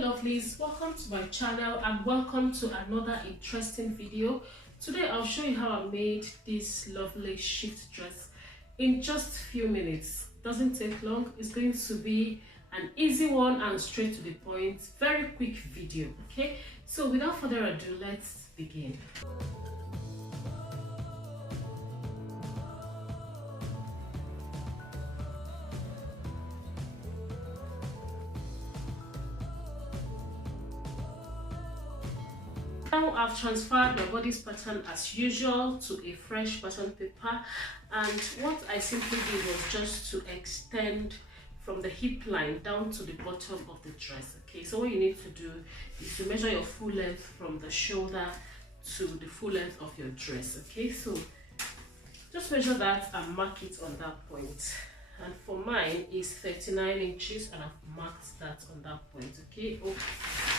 lovelies, welcome to my channel and welcome to another interesting video. Today I'll show you how I made this lovely shift dress in just a few minutes. Doesn't take long. It's going to be an easy one and straight to the point, very quick video. Okay, so without further ado, let's begin. Now I've transferred my bodice pattern as usual to a fresh pattern paper, and what I simply did was just to extend from the hip line down to the bottom of the dress. Okay, so what you need to do is to measure your full length from the shoulder to the full length of your dress. Okay, so just measure that and mark it on that point. And for mine is 39 inches and I've marked that on that point. Okay,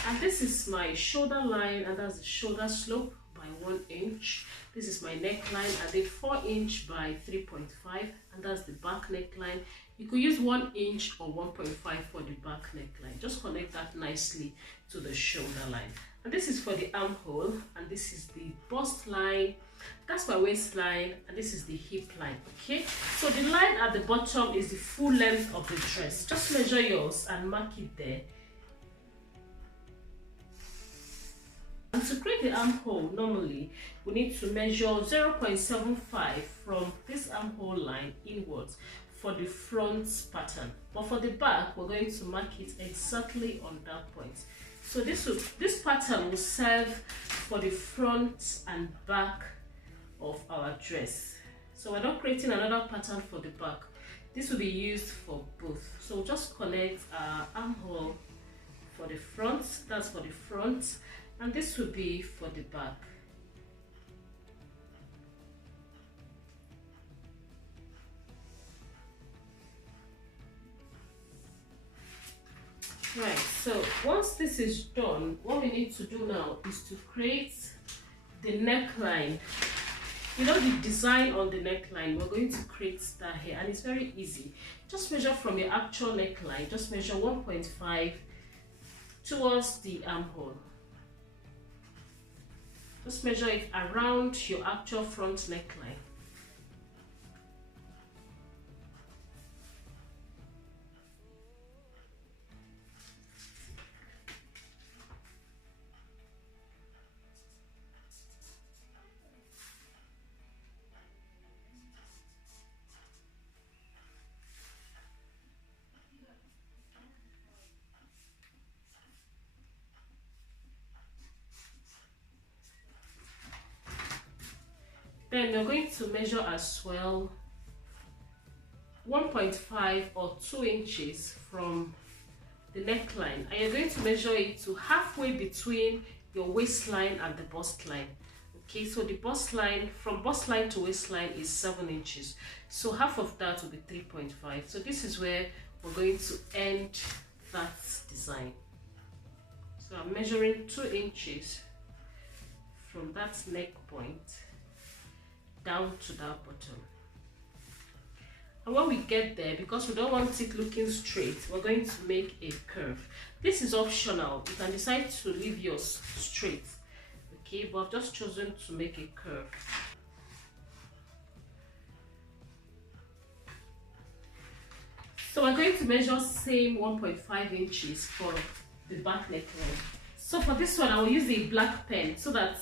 and this is my shoulder line, and that's the shoulder slope by 1 inch. This is my neckline. I did 4 inch by 3.5, and that's the back neckline. You could use 1 inch or 1.5 for the back neckline. Just connect that nicely to the shoulder line. And this is for the armhole, and this is the bust line, that's my waistline, and this is the hip line. Okay, so the line at the bottom is the full length of the dress. Just measure yours and mark it there. And to create the armhole, normally we need to measure 0.75 from this armhole line inwards for the front pattern, but for the back we're going to mark it exactly on that point. So this pattern will serve for the front and back of our dress. So we're not creating another pattern for the back. This will be used for both. So we'll just connect our armhole for the front, that's for the front, and this will be for the back. Right, so once this is done, what we need to do now is to create the neckline. You know, the design on the neckline, we're going to create that here, and it's very easy. Just measure from your actual neckline, just measure 1.5 towards the armhole. Just measure it around your actual front neckline. Then you're going to measure as well 1.5 or 2 inches from the neckline, and you're going to measure it to halfway between your waistline and the bust line. Okay, so the bust line, from bust line to waistline is 7 inches, so half of that will be 3.5. so this is where we're going to end that design. So I'm measuring 2 inches from that neck point down to that bottom, and when we get there, because we don't want it looking straight, we're going to make a curve. This is optional, you can decide to leave yours straight, okay, but I've just chosen to make a curve. So we're going to measure same 1.5 inches for the back neckline. So for this one I will use a black pen so that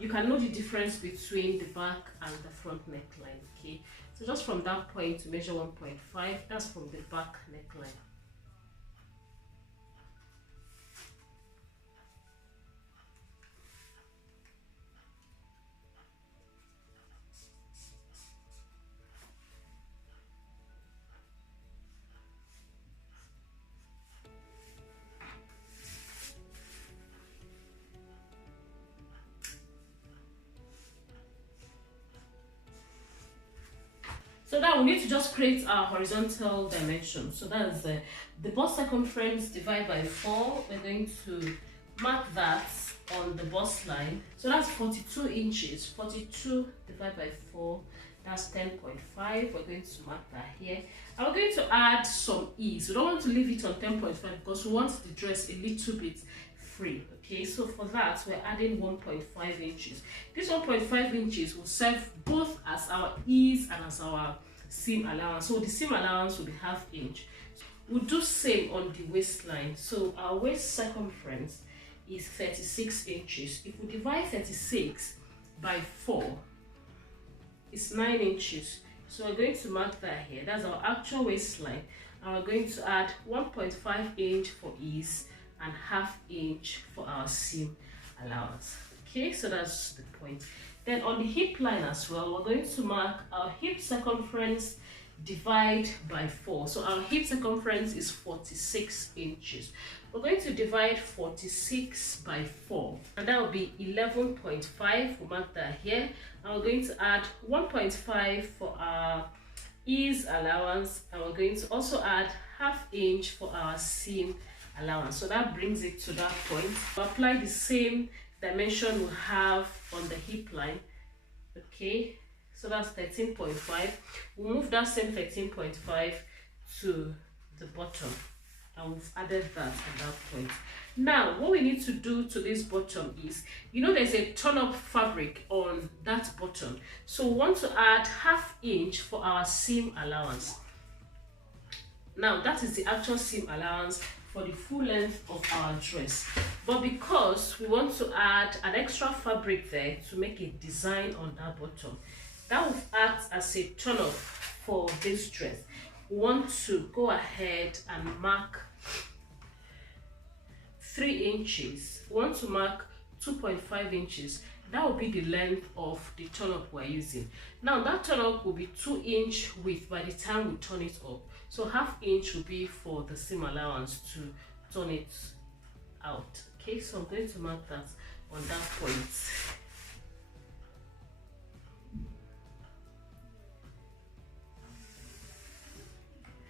you can know the difference between the back and the front neckline. Okay, so just from that point to measure 1.5, that's from the back neckline. So now we need to just create our horizontal dimension. So that's the bust circumference divided by 4. We're going to mark that on the bust line. So that's 42 inches. 42 divided by 4, That's 10.5. We're going to mark that here. And we're going to add some ease. We don't want to leave it on 10.5 because we want the dress a little bit free. Okay, so for that, we're adding 1.5 inches. This 1.5 inches will serve both as our ease and as our seam allowance. So the seam allowance will be 1/2 inch. We'll do same on the waistline. So our waist circumference is 36 inches. If we divide 36 by 4, it's 9 inches. So we're going to mark that here. That's our actual waistline. And we're going to add 1.5 inch for ease and 1/2 inch for our seam allowance. Okay, so that's the point. Then on the hip line as well, we're going to mark our hip circumference divide by 4. So our hip circumference is 46 inches. We're going to divide 46 by 4, and that will be 11.5. We'll mark that here. And we're going to add 1.5 for our ease allowance, and we're going to also add 1/2 inch for our seam allowance. So that brings it to that point. We'll apply the same dimension we have on the hip line. Okay, so that's 13.5. We'll move that same 13.5 to the bottom, and we've added that at that point. Now what we need to do to this bottom is, you know, there's a turn-up fabric on that bottom, so we want to add 1/2 inch for our seam allowance. Now that is the actual seam allowance for the full length of our dress, but because we want to add an extra fabric there to make a design on that bottom, that will act as a turn-up for this dress. We want to go ahead and mark 3 inches. We want to mark 2.5 inches. That will be the length of the turn-up we're using. Now that turn-up will be 2 inch width by the time we turn it up. So 1/2 inch will be for the seam allowance to turn it out. Okay, so I'm going to mark that on that point.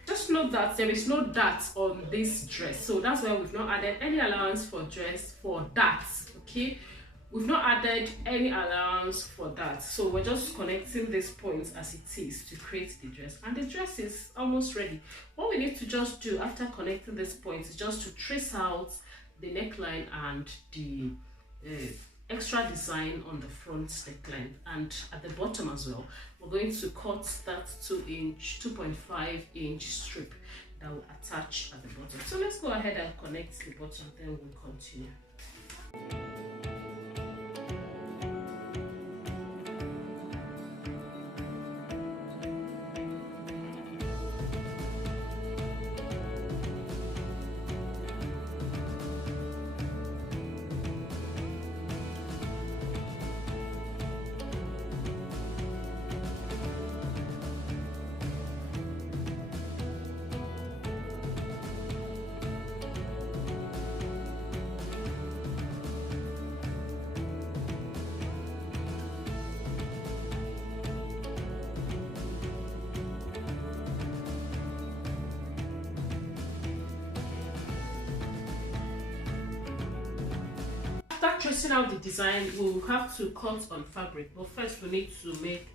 Just note that there is no dart on this dress, so that's why we've not added any allowance for dress for darts. Okay, we've not added any allowance for that, so we're just connecting these points as it is to create the dress, and the dress is almost ready. What we need to just do after connecting these points is just to trace out the neckline and the extra design on the front neckline, and at the bottom as well we're going to cut that 2.5 inch strip that will attach at the bottom. So let's go ahead and connect the bottom, then we'll continue. After tracing out the design, we'll have to cut on fabric, but first we need to make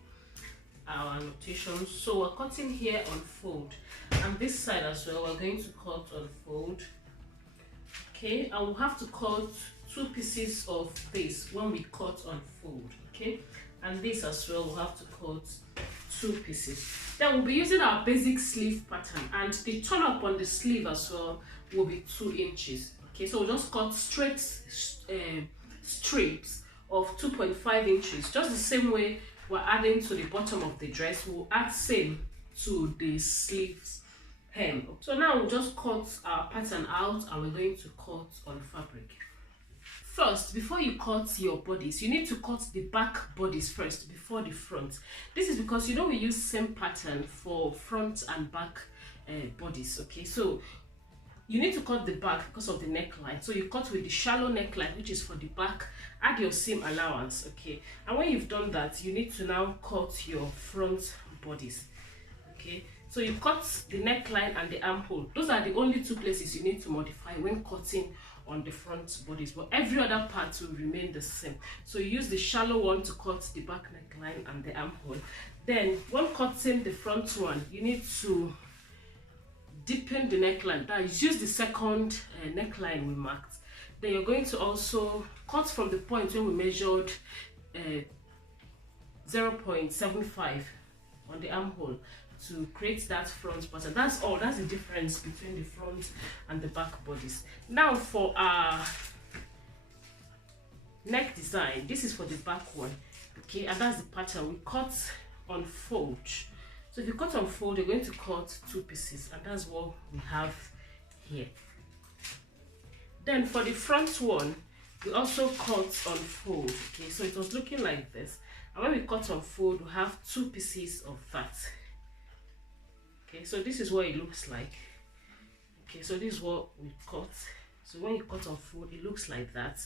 our annotations. So we're cutting here on fold, and this side as well we're going to cut on fold. Okay, and we'll have to cut 2 pieces of this when we cut on fold. Okay, and this as well we'll have to cut 2 pieces. Then we'll be using our basic sleeve pattern, and the turn up on the sleeve as well will be 2 inches. Okay, so we'll just cut straight strips of 2.5 inches, just the same way we're adding to the bottom of the dress. We'll add same to the sleeves hem. So now we'll just cut our pattern out, and we're going to cut on fabric. First, before you cut your bodies, you need to cut the back bodies first before the front. This is because, you know, we use same pattern for front and back bodies. Okay, so you need to cut the back because of the neckline. So you cut with the shallow neckline, which is for the back. Add your seam allowance. Okay, and when you've done that, you need to now cut your front bodies. Okay, so you cut the neckline and the armhole. Those are the only 2 places you need to modify when cutting on the front bodies, but every other part will remain the same. So you use the shallow one to cut the back neckline and the armhole. Then when cutting the front one, you need to deepen the neckline. That is, use the second neckline we marked. Then you're going to also cut from the point where we measured 0.75 on the armhole to create that front pattern. That's all. That's the difference between the front and the back bodies. Now for our neck design, this is for the back one, okay, and that's the pattern. We cut on fold. So if you cut on fold, you're going to cut 2 pieces, and that's what we have here. Then for the front one, we also cut on fold, okay, so it was looking like this, and when we cut on fold, we have 2 pieces of that. Okay, so this is what it looks like. Okay, so this is what we cut. So when you cut on fold, it looks like that,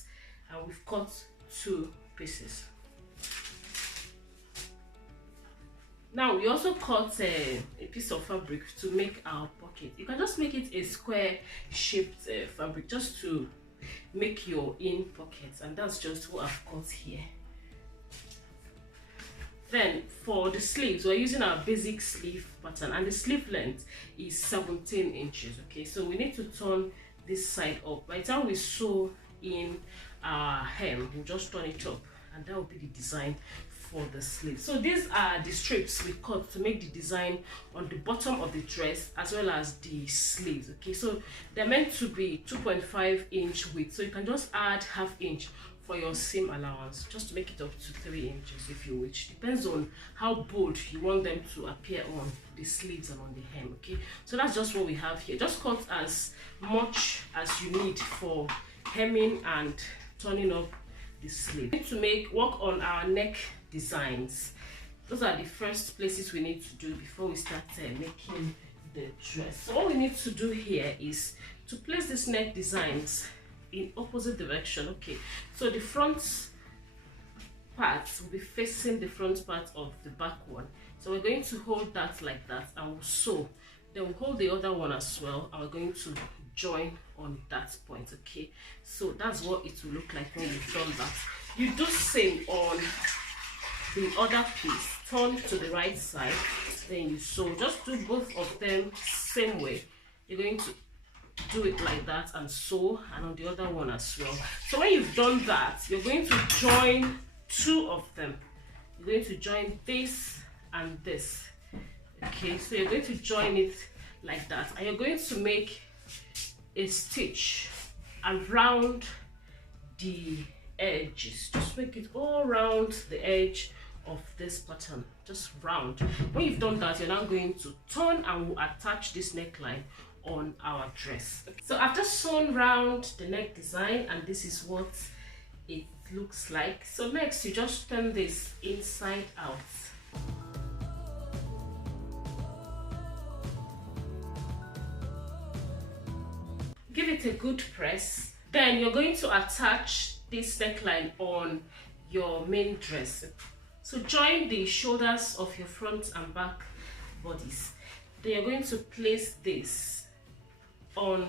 and we've cut 2 pieces. Now we also cut a piece of fabric to make our pocket. You can just make it a square shaped fabric just to make your in pockets, and that's just what I've cut here. Then for the sleeves, we're using our basic sleeve pattern, and the sleeve length is 17 inches. Okay, so we need to turn this side up. By the time we sew in our hem, we'll just turn it up, and that will be the design for the sleeve. So these are the strips we cut to make the design on the bottom of the dress as well as the sleeves. Okay, so they're meant to be 2.5 inch width, so you can just add ½ inch for your seam allowance just to make it up to 3 inches if you wish. Depends on how bold you want them to appear on the sleeves and on the hem. Okay, so that's just what we have here. Just cut as much as you need for hemming and turning up the sleeve. We need to work on our neck designs. Those are the first places we need to do before we start making the dress. So what we need to do here is to place these neck designs in opposite direction. Okay, so the front part will be facing the front part of the back one, so we're going to hold that like that, and we'll sew. Then we'll hold the other one as well, and we're going to join on that point. Okay, so that's what it will look like when you've done that. You do same on the other piece. Turn to the right side, then you sew. Just do both of them same way. You're going to do it like that and sew, and on the other one as well. So when you've done that, you're going to join 2 of them. You're going to join this and this. Okay, so you're going to join it like that, and you're going to make a stitch around the edges. Just make it all around the edge of this pattern, just round. When you've done that, you're now going to turn and we'll attach this neckline on our dress. So I've just sewn round the neck design, and this is what it looks like. So next, you just turn this inside out. Give it a good press. Then you're going to attach this neckline on your main dress. So join the shoulders of your front and back bodies. Then you're going to place this on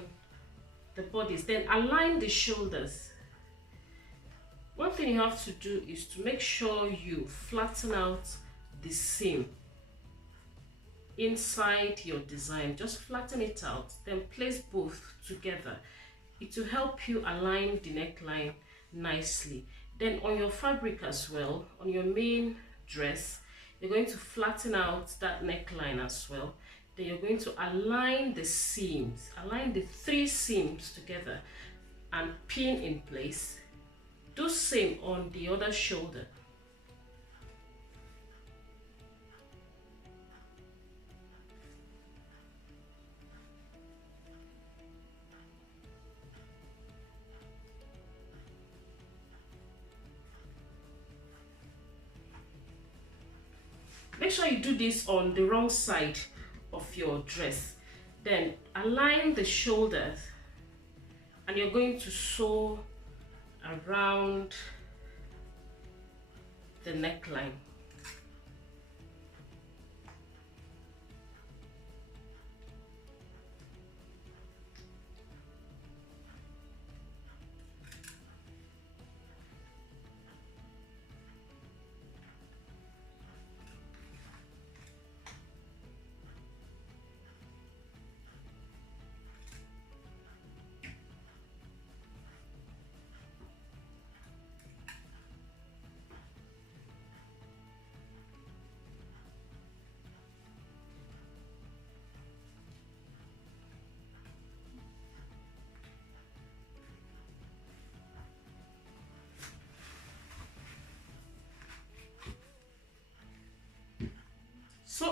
the bodies. Then align the shoulders. One thing you have to do is to make sure you flatten out the seam inside your design. Just flatten it out, then place both together. It will help you align the neckline nicely. Then on your fabric as well, on your main dress, you're going to flatten out that neckline as well. Then you're going to align the seams, align the 3 seams together and pin in place. Do same on the other shoulder. Make sure you do this on the wrong side of your dress. Then align the shoulders, and you're going to sew around the neckline.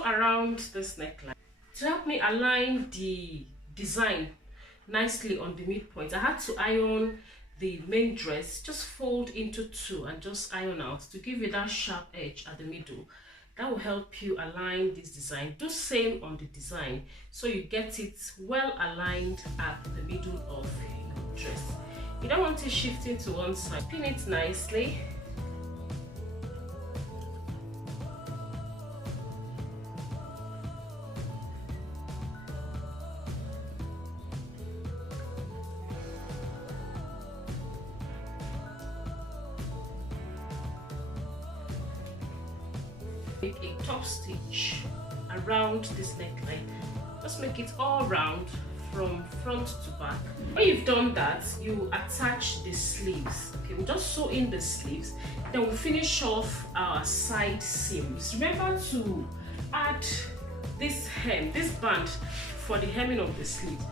around this neckline. To help me align the design nicely on the midpoint, I had to iron the main dress, just fold into two and just iron out to give it that sharp edge at the middle. That will help you align this design. Do same on the design so you get it well aligned at the middle of your dress. You don't want it shifting to one side. Pin it nicely. Make a top stitch around this neckline. Just make it all round from front to back. When you've done that, you attach the sleeves. Okay, we'll just sew in the sleeves, then we'll finish off our side seams. Remember to add this hem, this band for the hemming of the sleeves.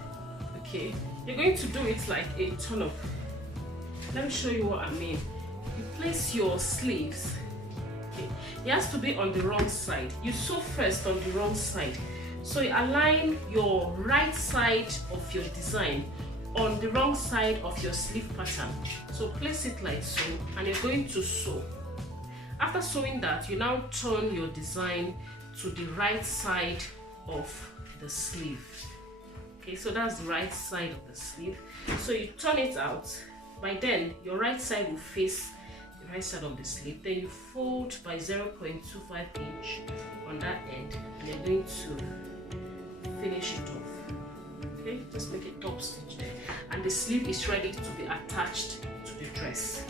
Okay, you're going to do it like a turn-up. Let me show you what I mean. You place your sleeves. It has to be on the wrong side. You sew first on the wrong side. So you align your right side of your design on the wrong side of your sleeve pattern. So place it like so, and you're going to sew. After sewing that, you now turn your design to the right side of the sleeve. Okay, so that's the right side of the sleeve. So you turn it out. By then, your right side will face right side of the sleeve. Then you fold by 0.25 inch on that end, and you're going to finish it off. Okay, just make a top stitch there, and the sleeve is ready to be attached to the dress.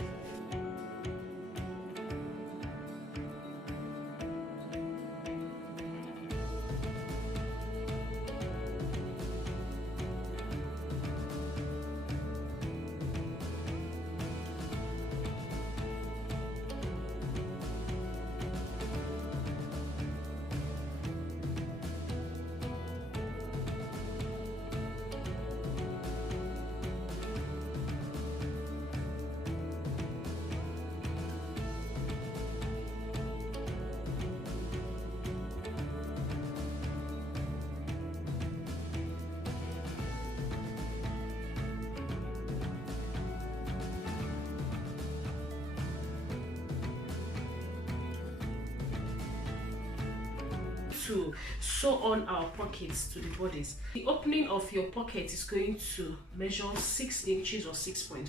To sew on our pockets to the bodies. The opening of your pocket is going to measure 6 inches or 6.5.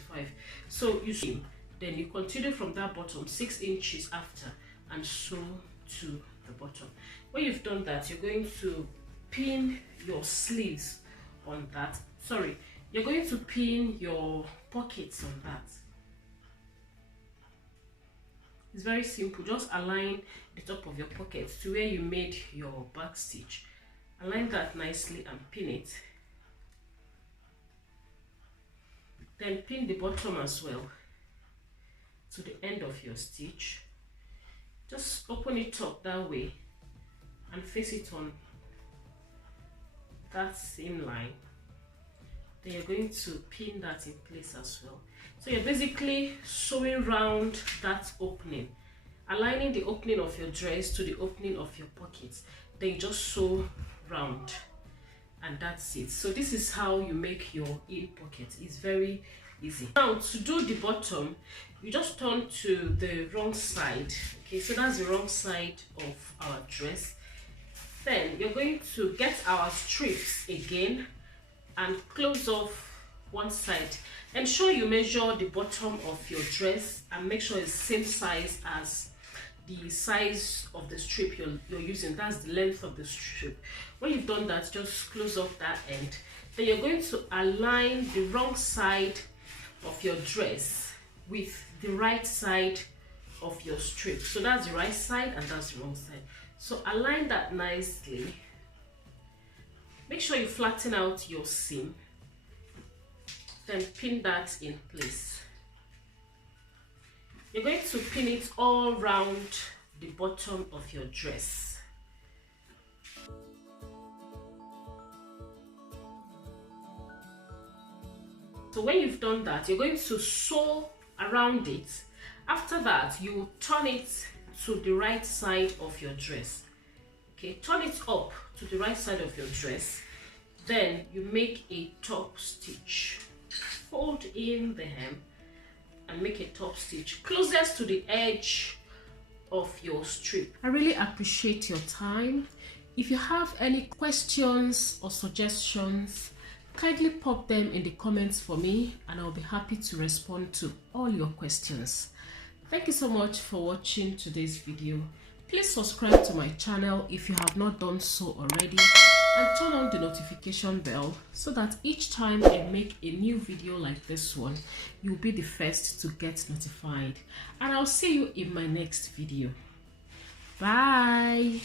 So you sew, then you continue from that bottom 6 inches after and sew to the bottom. When you've done that, you're going to pin your sleeves on that. Sorry, you're going to pin your pockets on that. It's very simple. Just align the top of your pocket to where you made your back stitch. Align that nicely and pin it. Then pin the bottom as well to the end of your stitch. Just open it up that way and face it on that same line. Then you're going to pin that in place as well. So you're basically sewing round that opening, aligning the opening of your dress to the opening of your pockets. Then you just sew round, and that's it. So this is how you make your in pocket. It's very easy. Now to do the bottom, you just turn to the wrong side. Okay, so that's the wrong side of our dress. Then you're going to get our strips again and close off one side. Ensure you measure the bottom of your dress and make sure it's the same size as the size of the strip you're using. That's the length of the strip. When you've done that, just close off that end. Then you're going to align the wrong side of your dress with the right side of your strip. So that's the right side and that's the wrong side. So align that nicely. Make sure you flatten out your seam. Then pin that in place. You're going to pin it all round the bottom of your dress. So when you've done that, you're going to sew around it. After that, you turn it to the right side of your dress. Okay, turn it up to the right side of your dress. Then you make a top stitch. Fold in the hem and make a top stitch closest to the edge of your strip. I really appreciate your time. If you have any questions or suggestions, kindly pop them in the comments for me and I'll be happy to respond to all your questions. Thank you so much for watching today's video. Please subscribe to my channel if you have not done so already, and turn on the notification bell so that each time I make a new video like this one, you'll be the first to get notified. And I'll see you in my next video. Bye.